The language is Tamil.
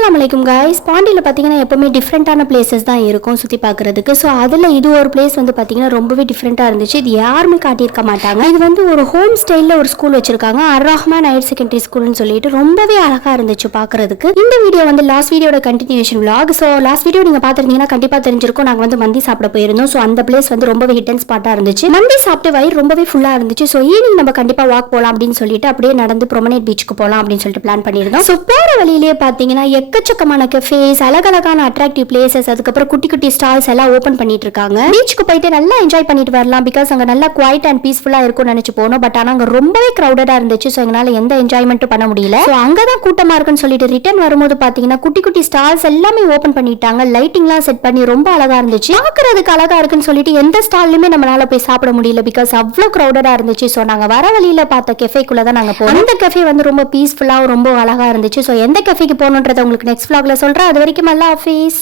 அஸ்ஸலாமு அலைக்கும் गाइस பாண்டியில பாத்தீங்கன்னா எப்பவுமே டிஃபரெண்டான பிளேसेस தான் இருக்கும் சுத்தி பார்க்கிறதுக்கு. சோ அதுல இது ஒரு பிளேஸ் வந்து பாத்தீங்கன்னா ரொம்பவே டிஃபரெண்டா இருந்துச்சு. இது யாருமே காட்டியிருக்க மாட்டாங்க. இது வந்து ஒரு ஹோம் ஸ்டைல்ல ஒரு ஸ்கூல் வச்சிருக்காங்க. அர் ரஹ்மான் ஹையர் செகண்டரி ஸ்கூல்னு சொல்லிட்டு ரொம்பவே அழகா இருந்துச்சு பார்க்கிறதுக்கு. இந்த வீடியோ வந்து லாஸ்ட் வீடியோட continuation vlog. So last video நீங்க பாத்திருந்தீங்கன்னா கண்டிப்பா தெரிஞ்சிருக்கும். நாங்க வந்து மந்தி சாப்பிட போயிருந்தோம். சோ அந்த பிளேஸ் வந்து ரொம்பவே ஹிட் அண்ட் ஸ்பாட்டா இருந்துச்சு. மந்தி சாப்பிட்டு வயிறு ரொம்பவே ஃபுல்லா இருந்துச்சு. சோ ஈவினிங் நம்ம கண்டிப்பா வாக் போலாம் அப்படின்னு சொல்லிட்டு அப்படியே நடந்து ப்ரொமனேட் பீச்சுக்கு போலாம் அப்படின்னு சொல்லிட்டு பிளான் பண்ணியிருந்தோம். சோ போற வழியிலேயே பாத்தீங்கன்னா எக்கச்சக்கமான கஃபேஸ், அழகழகான அட்ராக்டிவ் பிளேசஸ், அதுக்கப்புறம் குட்டி குட்டி ஸ்டால்ஸ் எல்லாம் ஓபன் பண்ணிட்டு இருக்காங்க. பீச்சுக்கு போயிட்டு நல்லா என்ஜாய் பண்ணிட்டு வரலாம். பிகாஸ் அங்க நல்லா குவைட் அண்ட் பீஸ்ஃபுல்லா இருக்கும்னு நினைச்சு போனோம். பட் ஆனா அங்க ரொம்பவே கிரௌடடா இருந்துச்சு. சோ எங்களால எந்த என்ஜாய்மெண்ட்டும் பண்ண முடியல. சோ அங்கதான் கூட்டமா இருக்குன்னு சொல்லிட்டு ரிட்டர்ன் வரும்போது பாத்தீங்கன்னா குட்டி குட்டி ஸ்டால்ஸ் எல்லாமே ஓபன் பண்ணிட்டாங்க. லைட்டிங்லாம் செட் பண்ணி ரொம்ப அழகா இருந்துச்சு. பாக்குறதுக்கு அழகா இருக்குன்னு சொல்லிட்டு எந்த ஸ்டால்லுமே நம்மளால போய் சாப்பிட முடியல. பிகாஸ் அவ்வளவு கிரௌடடா இருந்துச்சு. சோ நாங்க வர வழியில பார்த்த கெஃபேக்குள்ள தான் நாங்க போனோம். அந்த கெஃபே வந்து ரொம்ப பீஸ்ஃபுல்லா ரொம்ப அழகா இருந்துச்சு. சோ எந்த கெஃபேக்கு போகணுன்றத உங்களுக்கு நெக்ஸ்ட் vlogல சொல்றேன். அது வரைக்கும் அல்லாஹ் ஹாஃபிஸ்.